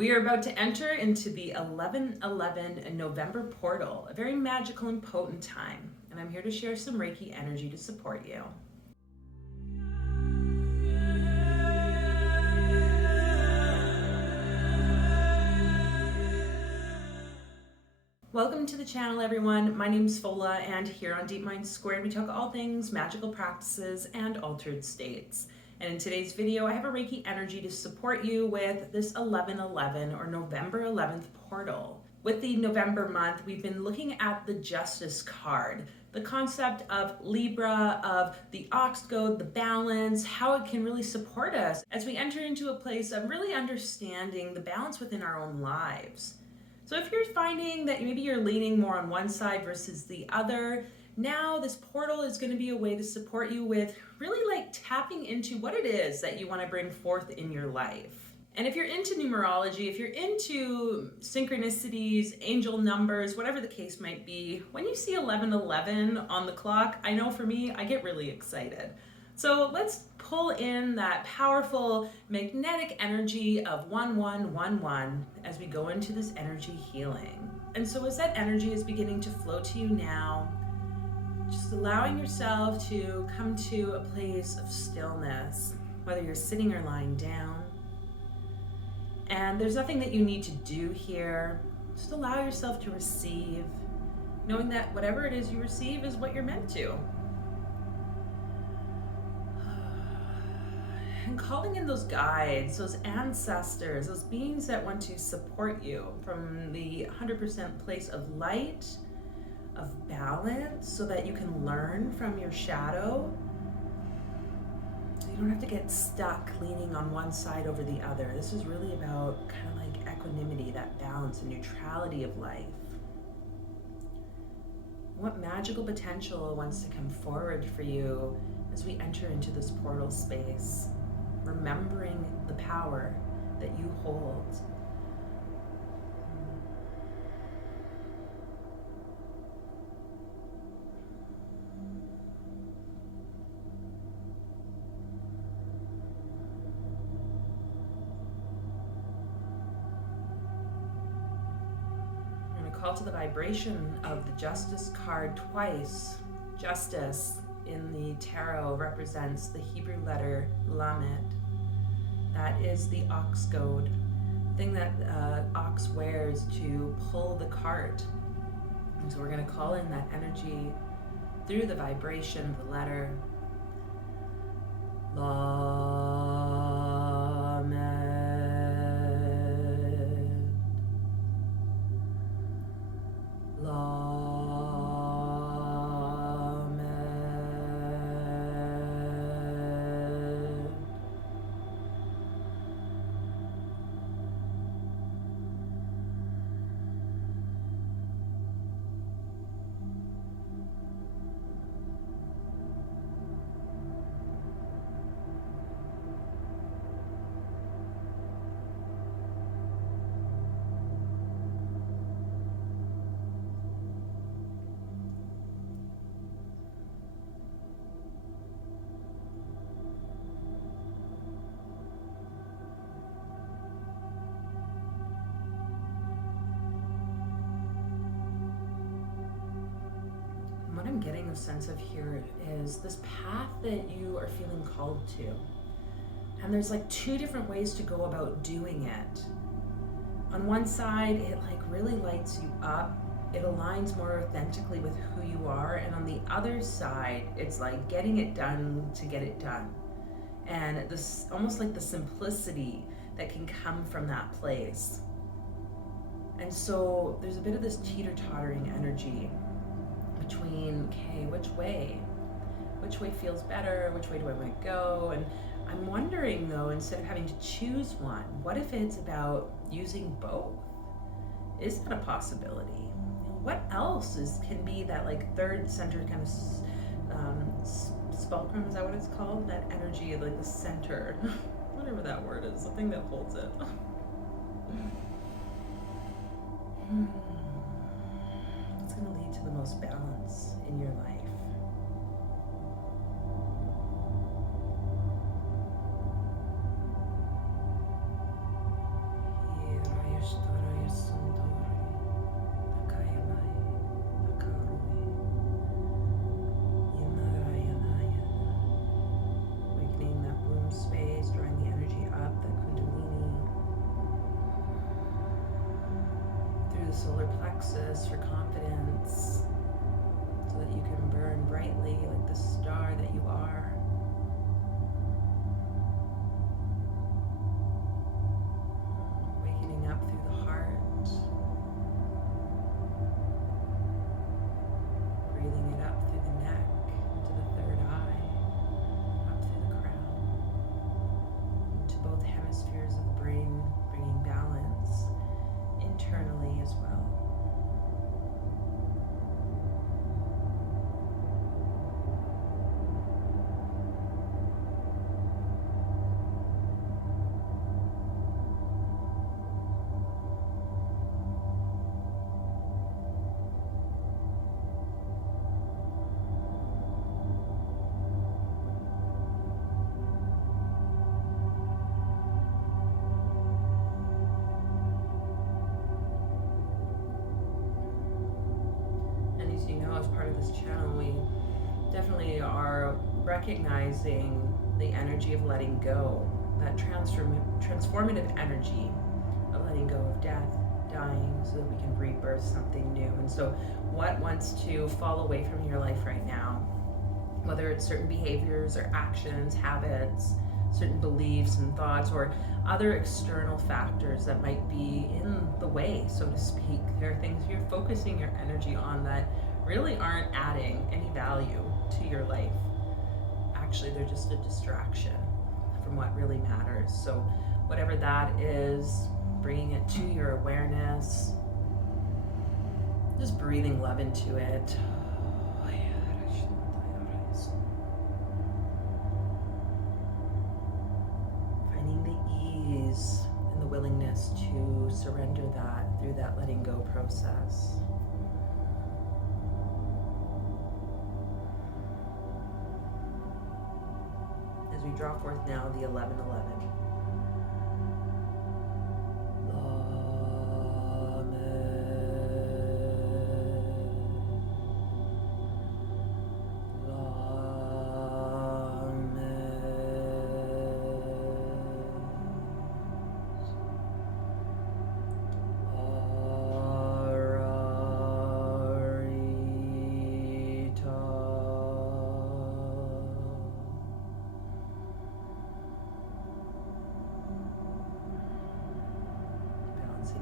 We are about to enter into the 11/11 November portal, a very magical and potent time, and I'm here to share some Reiki energy to support you. Welcome to the channel, everyone. My name is Fola, and here on Deep Mind Squared, we talk all things magical practices and altered states. And in today's video, I have a Reiki energy to support you with this 11/11 or November 11th portal. With the November month, we've been looking at the Justice card, the concept of Libra, of the ox goad, the balance, how it can really support us as we enter into a place of really understanding the balance within our own lives. So if you're finding that maybe you're leaning more on one side versus the other, now this portal is going to be a way to support you with really tapping into what it is that you want to bring forth in your life. And if you're into numerology, if you're into synchronicities, angel numbers, whatever the case might be, when you see 11/11 on the clock, I know for me, I get really excited. So let's pull in that powerful magnetic energy of 1111 as we go into this energy healing. And so as that energy is beginning to flow to you now, just allowing yourself to come to a place of stillness, whether you're sitting or lying down. And there's nothing that you need to do here. Just allow yourself to receive, knowing that whatever it is you receive is what you're meant to. And calling in those guides, those ancestors, those beings that want to support you from the 100% place of light, of balance, so that you can learn from your shadow. So you don't have to get stuck leaning on one side over the other. This is really about kind of like equanimity, that balance and neutrality of life. What magical potential wants to come forward for you as we enter into this portal space, remembering the power that you hold. I'm going to call to the vibration of the Justice card twice. Justice in the tarot represents the Hebrew letter Lamed. That is the ox goad, thing that ox wears to pull the cart. And so we're going to call in that energy through the vibration of the letter Lamed. What I'm getting a sense of here is this path that you are feeling called to. And there's two different ways to go about doing it. On one side, it really lights you up. It aligns more authentically with who you are. And on the other side, it's getting it done to get it done. And this almost the simplicity that can come from that place. And so there's a bit of this teeter-tottering energy between, okay, which way feels better, which way do I want to go? And I'm wondering though, instead of having to choose one, what if it's about using both? Is that a possibility? What else can be that third center kind of spulcrum, is that what it's called? That energy of the center, whatever that word is, the thing that holds it. It's going to lead to the most balance in your life. Here. solar plexus for confidence, so that you can burn brightly like the star that you are. Wakening up through the heart, breathing it up through the neck, into the third eye, up through the crown, into both hemispheres of the brain, bringing balance internally as well. As part of this channel, we definitely are recognizing the energy of letting go, that transformative energy of letting go of death, dying, so that we can rebirth something new. And so what wants to fall away from your life right now, whether it's certain behaviors or actions, habits, certain beliefs and thoughts, or other external factors that might be in the way, so to speak. There are things you're focusing your energy on that really aren't adding any value to your life. Actually, they're just a distraction from what really matters. So whatever that is, bringing it to your awareness, just breathing love into it. Finding the ease and the willingness to surrender that through that letting go process. As we draw forth now the 1111.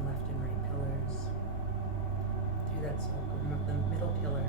Left and right pillars through that circle, the middle pillar.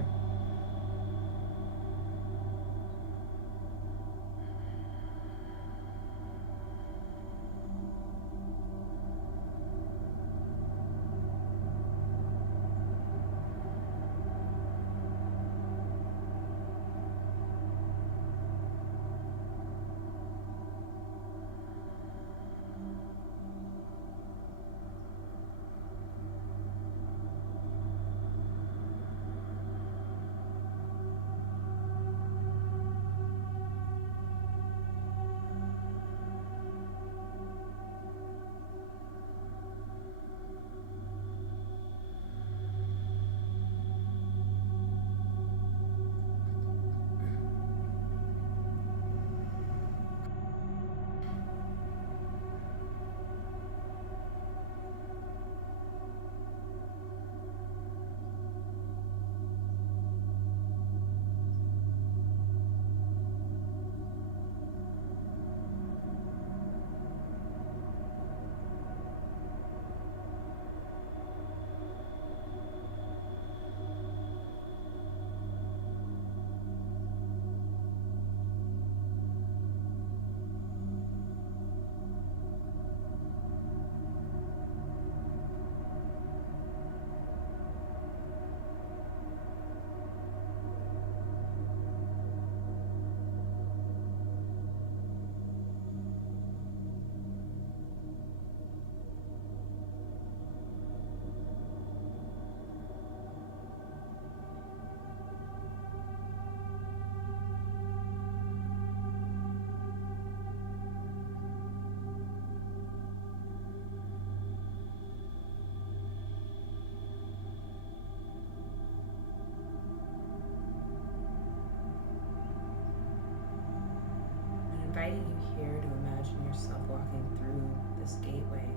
Inviting you here to imagine yourself walking through this gateway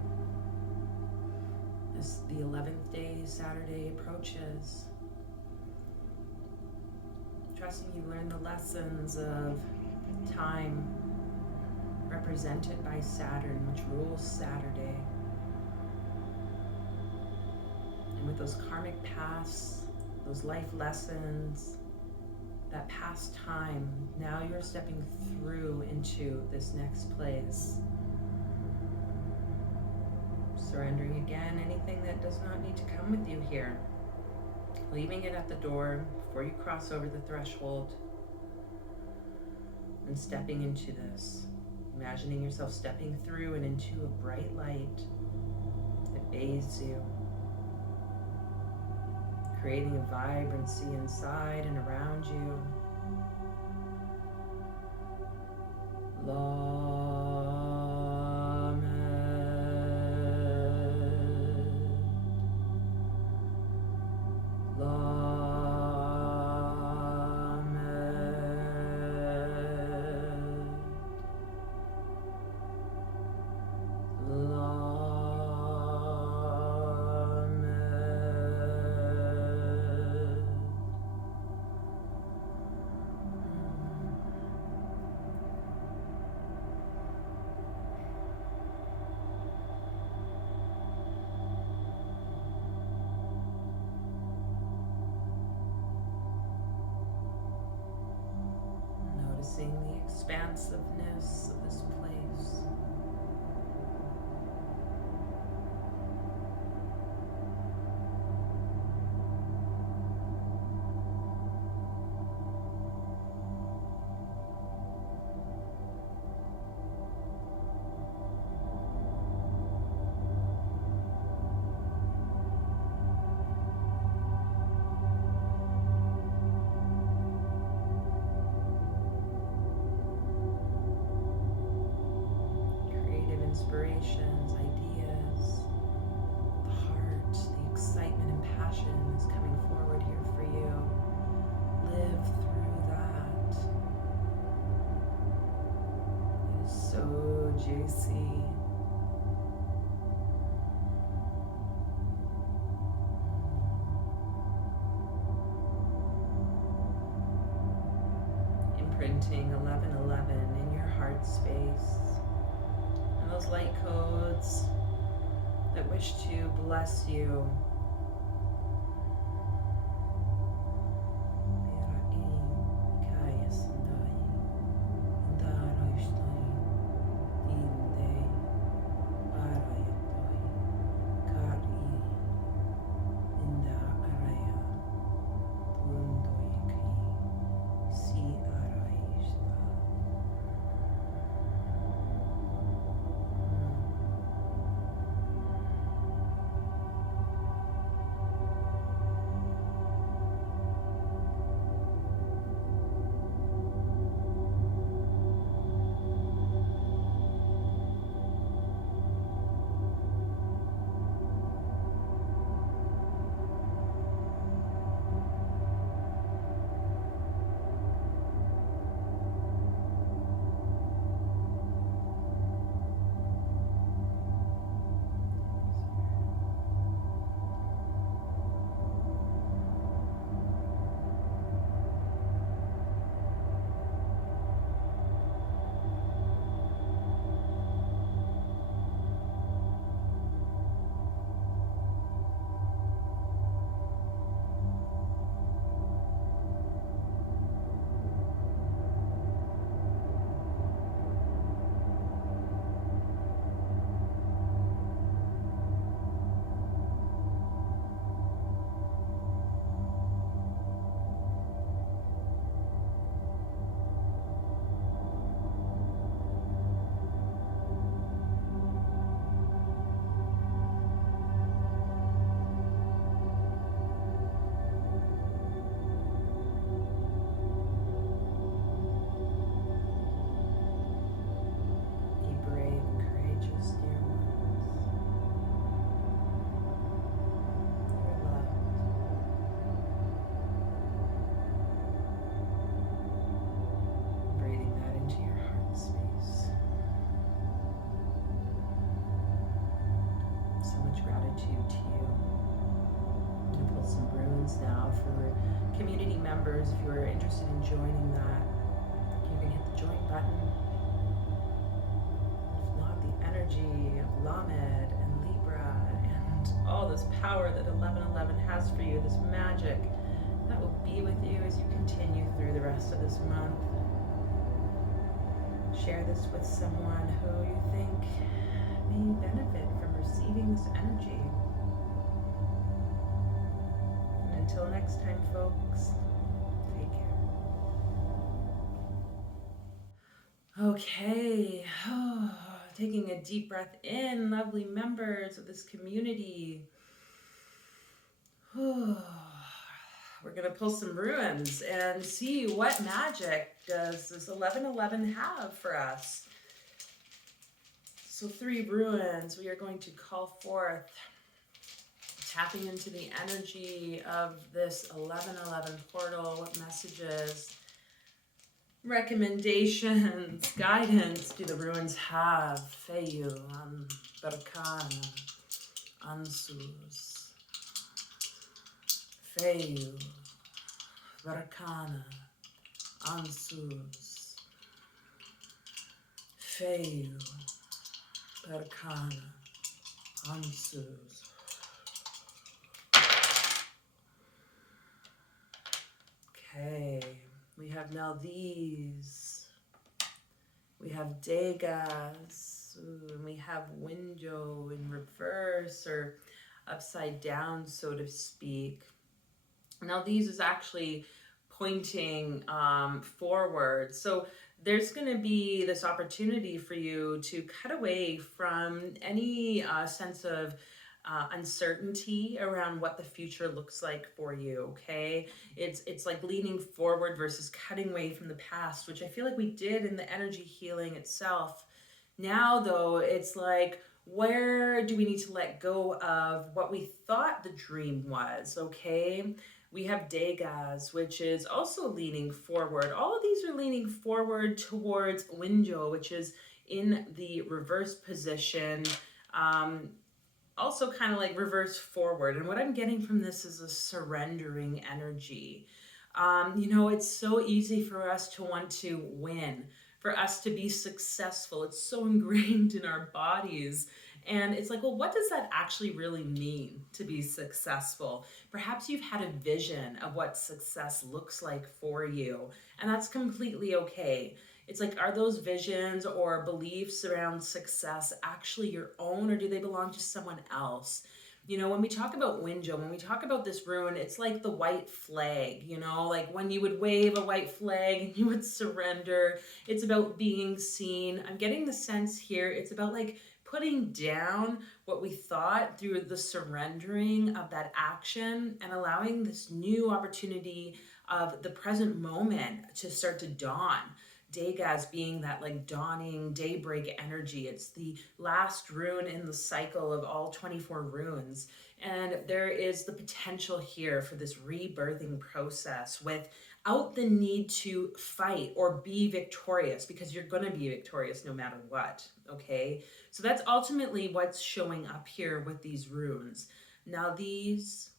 as the 11th day, Saturday, approaches. Trusting you learn the lessons of time represented by Saturn, which rules Saturday. And with those karmic paths, those life lessons, that past time, now you're stepping through into this next place. Surrendering again anything that does not need to come with you here. Leaving it at the door before you cross over the threshold and stepping into this. Imagining yourself stepping through and into a bright light that bathes you, creating a vibrancy inside and around you. Noticing the expansiveness of this place. Inspirations, ideas, the heart, the excitement and passion is coming forward here for you. Live through that. It is so juicy. Imprinting 1111 in your heart space. Those light codes that wish to bless you. Gratitude to you. runes now for community members. If you're interested in joining that, you can hit the join button. If not, the energy of Lamed and Libra and all this power that 1111 has for you, this magic, that will be with you as you continue through the rest of this month. Share this with someone who you think may benefit from receiving this energy. And until next time, folks, take care. Okay, taking a deep breath in, lovely members of this community. We're going to pull some runes and see what magic does this 1111 have for us. So 3 runes we are going to call forth, tapping into the energy of this 1111 portal. What messages, recommendations, guidance do the runes have? Feyu, Berkana, Ansus. Feyu, Berkana, Ansus. Feyu, Berkana, Ansus. Okay, we have now these. We have Degas, and we have Window in reverse or upside down, so to speak. Now these is actually pointing forward. So there's going to be this opportunity for you to cut away from any sense of uncertainty around what the future looks like for you. Okay, it's like leaning forward versus cutting away from the past, which I feel like we did in the energy healing itself. Now though, it's like, where do we need to let go of what we thought the dream was? Okay, we have Degas, which is also leaning forward. All of these are leaning forward towards Window, which is in the reverse position. Also kind of like reverse forward. And what I'm getting from this is a surrendering energy. You know, it's so easy for us to want to win, for us to be successful. It's so ingrained in our bodies. And it's like, well, what does that actually really mean to be successful? Perhaps you've had a vision of what success looks like for you, and that's completely okay. It's like, are those visions or beliefs around success actually your own, or do they belong to someone else? You know, when we talk about Window, when we talk about this rune, it's like the white flag, you know, like when you would wave a white flag and you would surrender. It's about being seen. I'm getting the sense here, it's about like putting down what we thought through the surrendering of that action and allowing this new opportunity of the present moment to start to dawn. Degas being that like dawning daybreak energy. It's the last rune in the cycle of all 24 runes. And there is the potential here for this rebirthing process without the need to fight or be victorious, because you're going to be victorious no matter what. Okay, so that's ultimately what's showing up here with these runes. Now these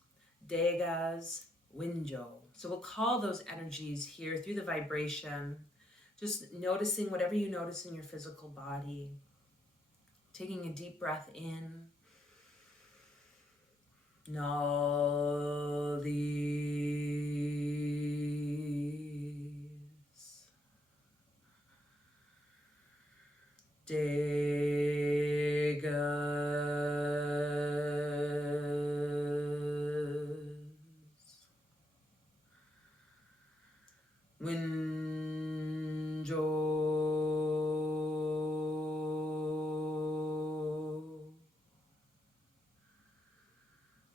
Degas, Window. So we'll call those energies here through the vibration. Just noticing whatever you notice in your physical body. Taking a deep breath in. Now these Degas, Window.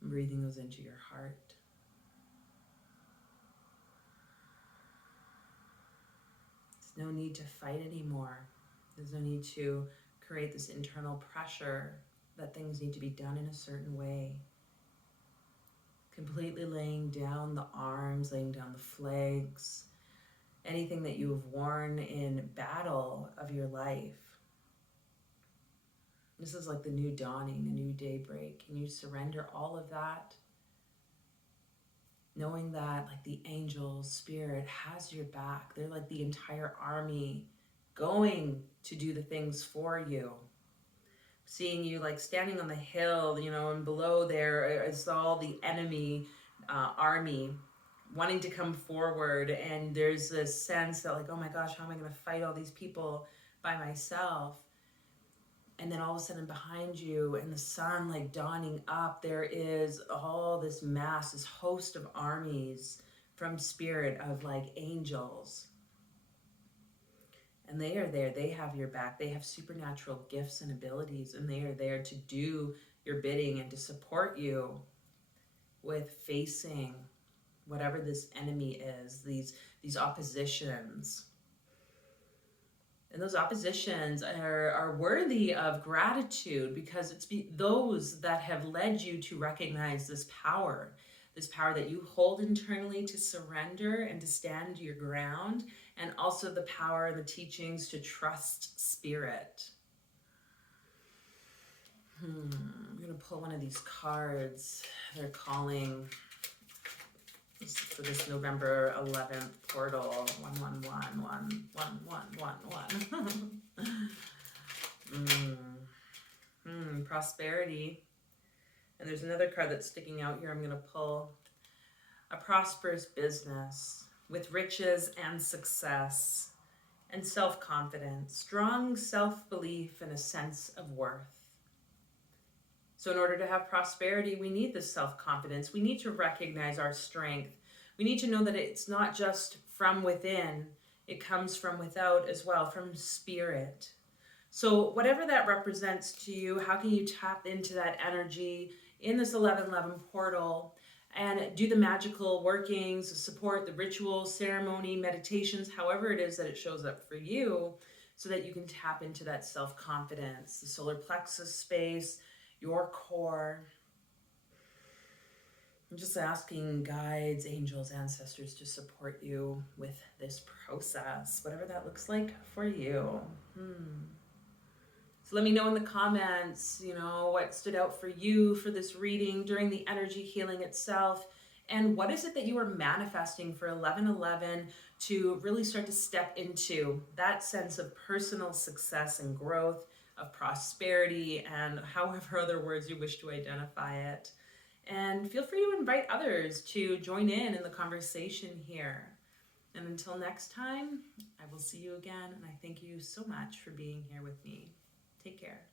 Breathing those into your heart. There's no need to fight anymore. There's no need to create this internal pressure that things need to be done in a certain way. Completely laying down the arms, laying down the flags, anything that you have worn in battle of your life. This is like the new dawning, a new daybreak. Can you surrender all of that? knowing that like the angels, spirit has your back. They're like the entire army going to do the things for you. Seeing you like standing on the hill, you know, and below there is all the enemy army wanting to come forward, and there's this sense that like, oh my gosh, how am I going to fight all these people by myself? And then all of a sudden behind you and the sun like dawning up, there is all this mass, this host of armies from spirit of like angels. And they are there, they have your back, they have supernatural gifts and abilities, and they are there to do your bidding and to support you with facing whatever this enemy is, these oppositions. And those oppositions are worthy of gratitude, because it's those that have led you to recognize this power that you hold internally to surrender and to stand your ground, and also the power and the teachings to trust spirit. I'm going to pull one of these cards. They're calling for this November 11th portal, 1111111. Prosperity. And there's another card that's sticking out here I'm going to pull. A prosperous business with riches and success and self-confidence, strong self-belief and a sense of worth. So in order to have prosperity, we need this self-confidence. We need to recognize our strength. We need to know that it's not just from within, it comes from without as well, from spirit. So whatever that represents to you, how can you tap into that energy in this 1111 portal and do the magical workings, support the ritual, ceremony, meditations, however it is that it shows up for you, so that you can tap into that self-confidence, the solar plexus space, your core. I'm just asking guides, angels, ancestors to support you with this process, whatever that looks like for you. So let me know in the comments, you know, what stood out for you for this reading during the energy healing itself. And what is it that you are manifesting for 1111 to really start to step into that sense of personal success and growth, of prosperity, and however other words you wish to identify it. And feel free to invite others to join in the conversation here. And until next time, I will see you again. And I thank you so much for being here with me. Take care.